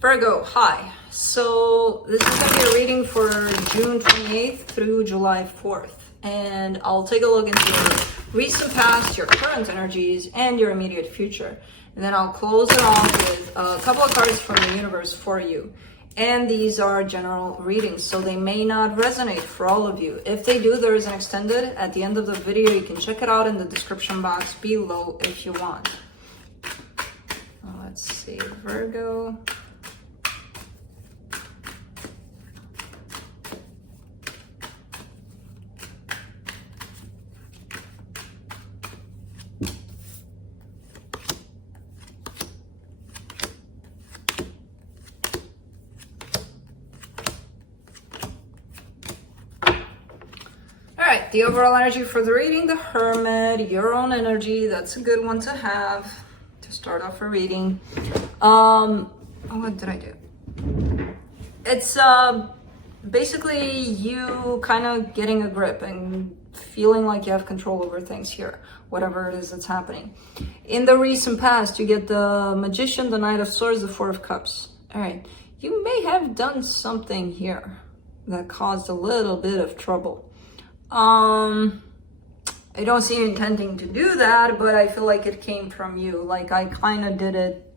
Virgo, hi. So this is going to be a reading for June 28th through July 4th. And I'll take a look into your recent past, your current energies, and your immediate future. And then I'll close it off with a couple of cards from the universe for you. And these are general readings, so they may not resonate for all of you. If they do, there is an extended at the end of the video. You can check it out in the description box below if you want. Let's see, Virgo. The overall energy for the reading, the Hermit, your own energy. That's a good one to have to start off a reading. What did I do? It's basically you kind of getting a grip and feeling like you have control over things here, whatever it is that's happening. In the recent past, you get the Magician, the Knight of Swords, the Four of Cups. All right, you may have done something here that caused a little bit of trouble. I don't see you intending to do that, but I feel like it came from you. Like I kind of did it,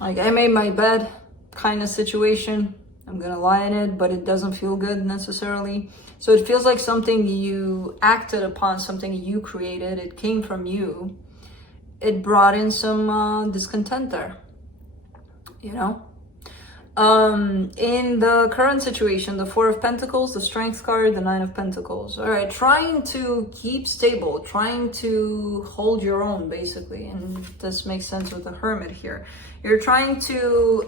like I made my bed kind of situation. I'm gonna lie in it, but it doesn't feel good necessarily. So it feels like something you acted upon, something you created. It came from you. It brought in some discontent there, you know? In the current situation, the Four of Pentacles, the Strength card, the Nine of Pentacles. All right, trying to keep stable, trying to hold your own, basically. And this makes sense with the Hermit here. You're trying to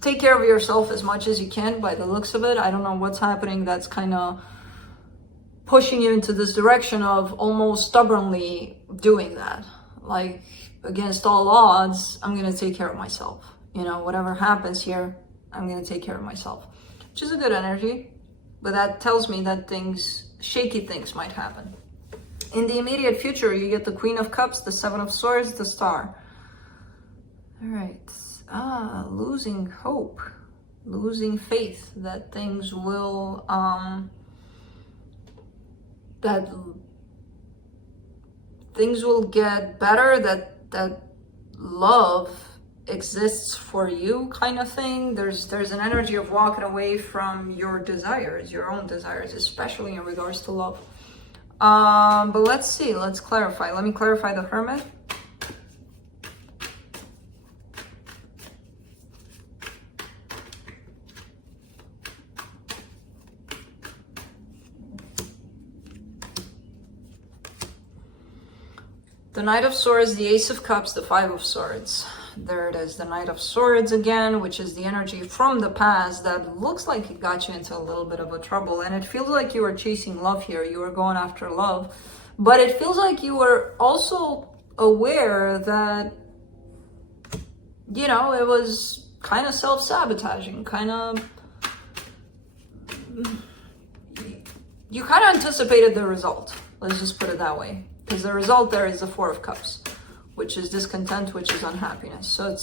take care of yourself as much as you can by the looks of it. I don't know what's happening that's kind of pushing you into this direction of almost stubbornly doing that. Like, against all odds, I'm going to take care of myself. You know, whatever happens here, I'm going to take care of myself, which is a good energy, but that tells me that shaky things might happen. In the immediate future, you get the Queen of Cups, the Seven of Swords, the Star. All right. Losing hope, losing faith that things will, that things will get better, that love exists for you, kind of thing. There's an energy of walking away from your desires, your own desires, especially in regards to love. But let's see, let's clarify. Let me clarify the Hermit. The Knight of Swords, the Ace of Cups, the Five of Swords. There it is, the Knight of Swords again, which is the energy from the past that looks like it got you into a little bit of a trouble. And it feels like you were chasing love here. You were going after love. But it feels like you were also aware that, you know, it was kind of self-sabotaging, kind of... You kind of anticipated the result. Let's just put it that way. Because the result there is the Four of Cups, which is discontent, which is unhappiness. So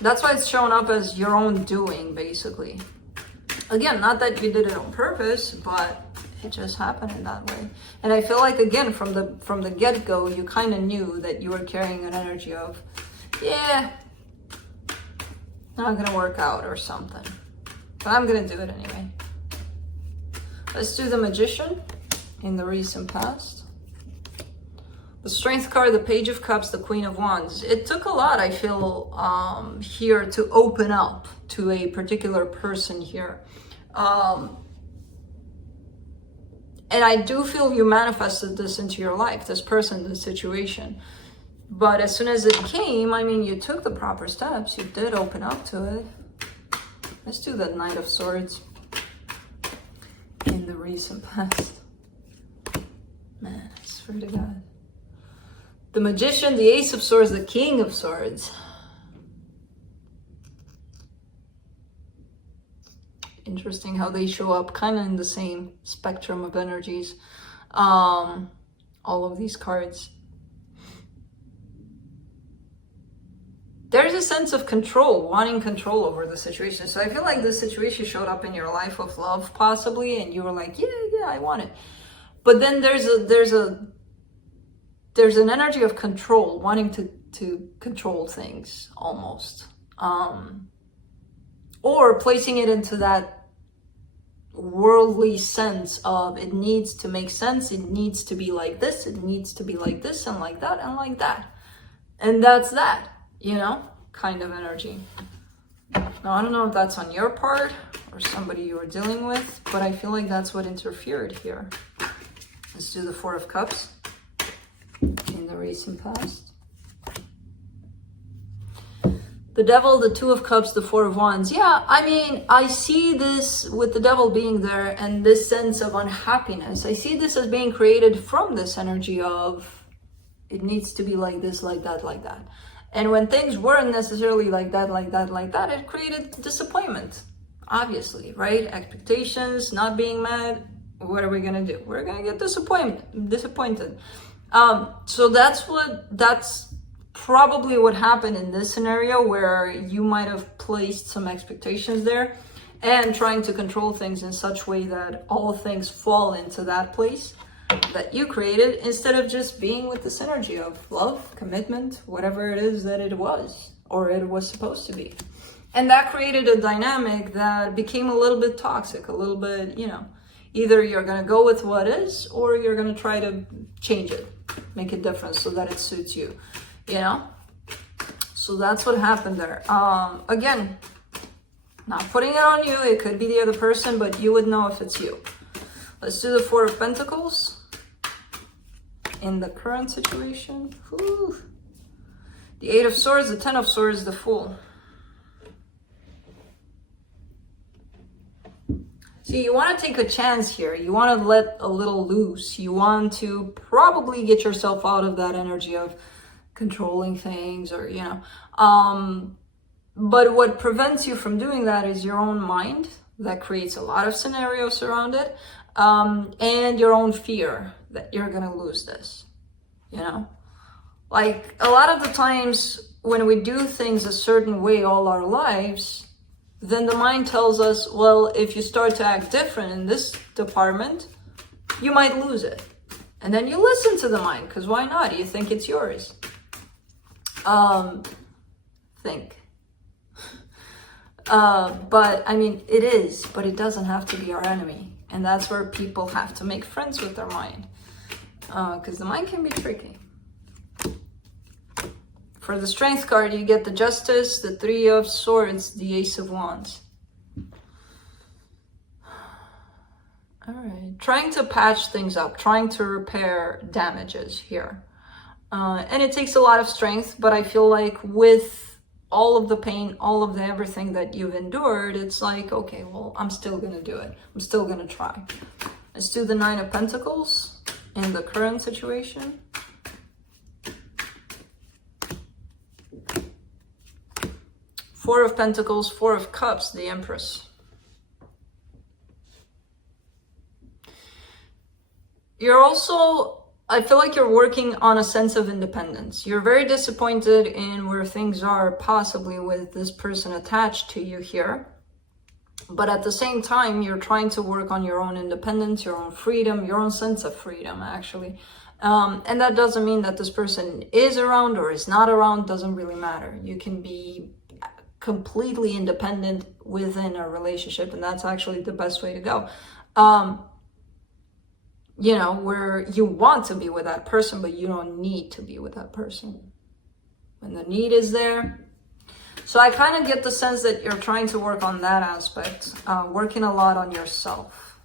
that's why it's showing up as your own doing, basically. Again, not that you did it on purpose, but it just happened in that way. And I feel like, again, from the get-go, you kind of knew that you were carrying an energy of, yeah, not gonna work out or something. But I'm gonna do it anyway. Let's do the Magician in the recent past. The Strength card, the Page of Cups, the Queen of Wands. It took a lot, I feel, here to open up to a particular person here. And I do feel you manifested this into your life, this person, this situation. But as soon as it came, I mean, you took the proper steps. You did open up to it. Let's do the Knight of Swords in the recent past. Man, I swear to God. The Magician, the Ace of Swords, the King of Swords. Interesting how they show up kind of in the same spectrum of energies. All of these cards. there's a sense of control, wanting control over the situation. So I feel like this situation showed up in your life of love, possibly, and you were like, yeah, I want it. But then there's an energy of control, wanting to control things almost, or placing it into that worldly sense of it needs to make sense, it needs to be like this, it needs to be like this, and like that, and like that, and that's that, you know, kind of energy. Now I don't know if that's on your part or somebody you were dealing with, but I feel like that's what interfered here. Let's do the Four of Cups in the recent past. The Devil, the Two of Cups, the Four of Wands. Yeah, I mean, I see this with the Devil being there and this sense of unhappiness. I see this as being created from this energy of it needs to be like this, like that, like that. And when things weren't necessarily like that, like that, like that, it created disappointment, obviously, right? Expectations not being met. What are we gonna do? We're gonna get disappointed. So that's probably what happened in this scenario, where you might have placed some expectations there and trying to control things in such way that all things fall into that place that you created, instead of just being with this energy of love, commitment, whatever it is that it was, or it was supposed to be. And that created a dynamic that became a little bit toxic, a little bit, you know, either you're going to go with what is, or you're going to try to change it, make it different so that it suits you, you know? So that's what happened there. Again, not putting it on you. It could be the other person, but you would know if it's you. Let's do the Four of Pentacles in the current situation. Whew. The Eight of Swords, the Ten of Swords, the Fool. See, you want to take a chance here. You want to let a little loose. You want to probably get yourself out of that energy of controlling things, or, you know. But what prevents you from doing that is your own mind that creates a lot of scenarios around it, and your own fear that you're going to lose this, you know. Like, a lot of the times when we do things a certain way all our lives, then the mind tells us, well, if you start to act different in this department, you might lose it. And then you listen to the mind, because why not? You think it's yours. Think. But I mean, it is, but it doesn't have to be our enemy. And that's where people have to make friends with their mind. Because the mind can be tricky. For the Strength card, you get the Justice, the Three of Swords, the Ace of Wands. All right. Trying to patch things up, trying to repair damages here. And it takes a lot of strength, but I feel like with all of the pain, all of the everything that you've endured, it's like, okay, well, I'm still going to do it. I'm still going to try. Let's do the Nine of Pentacles in the current situation. Four of Pentacles, Four of Cups, the Empress. You're also, I feel like you're working on a sense of independence. You're very disappointed in where things are, possibly with this person attached to you here. But at the same time, you're trying to work on your own independence, your own freedom, your own sense of freedom, actually. And that doesn't mean that this person is around or is not around, doesn't really matter. You can be completely independent within a relationship, and that's actually the best way to go. You know, where you want to be with that person, but you don't need to be with that person when the need is there. So I kind of get the sense that you're trying to work on that aspect, working a lot on yourself.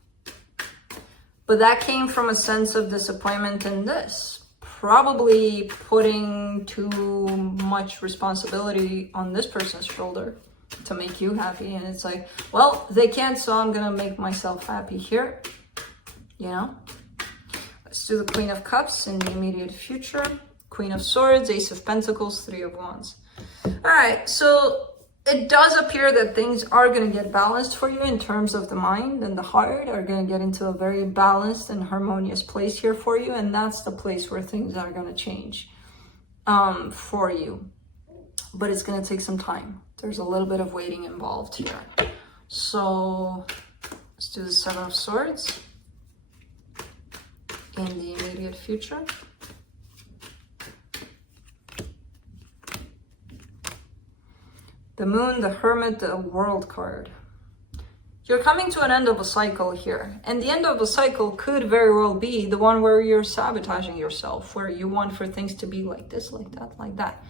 But that came from a sense of disappointment in this. Probably putting too much responsibility on this person's shoulder to make you happy. And it's like, well, they can't, so I'm going to make myself happy here. You know? Let's do the Queen of Cups in the immediate future. Queen of Swords, Ace of Pentacles, Three of Wands. All right, so it does appear that things are going to get balanced for you in terms of the mind, and the heart are going to get into a very balanced and harmonious place here for you. And that's the place where things are going to change for you. but it's going to take some time. There's a little bit of waiting involved here. So let's do the Seven of Swords in the immediate future. The Moon, the Hermit, the World card. You're coming to an end of a cycle here. And the end of a cycle could very well be the one where you're sabotaging yourself, where you want for things to be like this, like that, like that.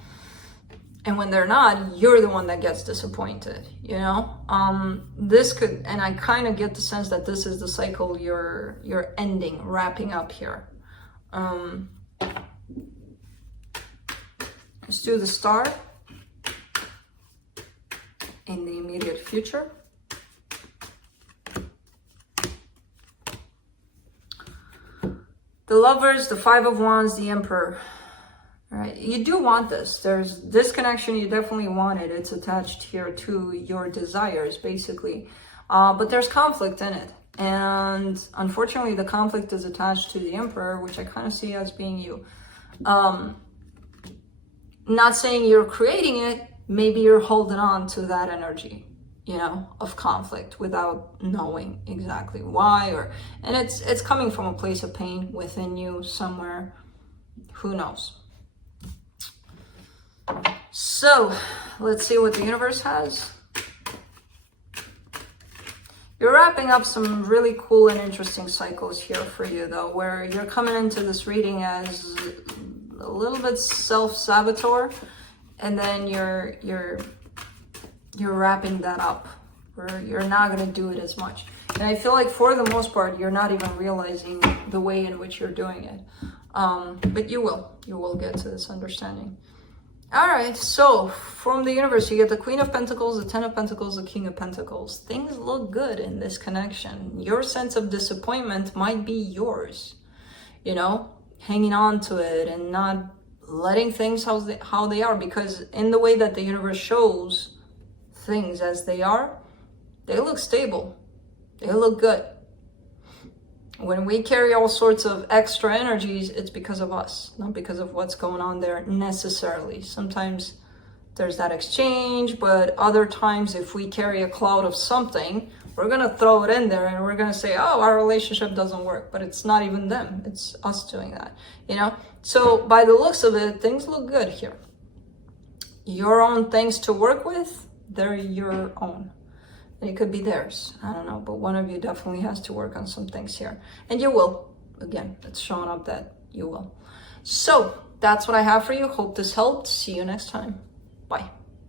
And when they're not, you're the one that gets disappointed, you know? This could, and I kind of get the sense that this is the cycle you're ending, wrapping up here. Let's do the Star in the immediate future. The Lovers, the Five of Wands, the Emperor. All right, you do want this. There's this connection, you definitely want it. It's attached here to your desires, basically. But there's conflict in it. And unfortunately, the conflict is attached to the Emperor, which I kind of see as being you. Not saying you're creating it, maybe you're holding on to that energy, you know, of conflict without knowing exactly why, and it's coming from a place of pain within you somewhere. Who knows? So let's see what the universe has. You're wrapping up some really cool and interesting cycles here for you, though, where you're coming into this reading as a little bit self-saboteur, and then you're wrapping that up, where you're not going to do it as much. And I feel like for the most part, you're not even realizing the way in which you're doing it. But you will get to this understanding. All right, so from the universe, you get the Queen of Pentacles, the Ten of Pentacles, the King of Pentacles. Things look good in this connection. Your sense of disappointment might be yours, you know, hanging on to it and not letting things how they are, because in the way that the universe shows things as they are, they look stable, they look good. When we carry all sorts of extra energies, it's because of us, not because of what's going on there necessarily. Sometimes there's that exchange, but other times if we carry a cloud of something, we're gonna throw it in there and we're gonna say, oh, our relationship doesn't work, but it's not even them, it's us doing that, you know? So by the looks of it, things look good here. Your own things to work with, they're your own. And it could be theirs, I don't know, but one of you definitely has to work on some things here. And you will. Again, it's showing up that you will. So that's what I have for you. Hope this helped. See you next time. Bye.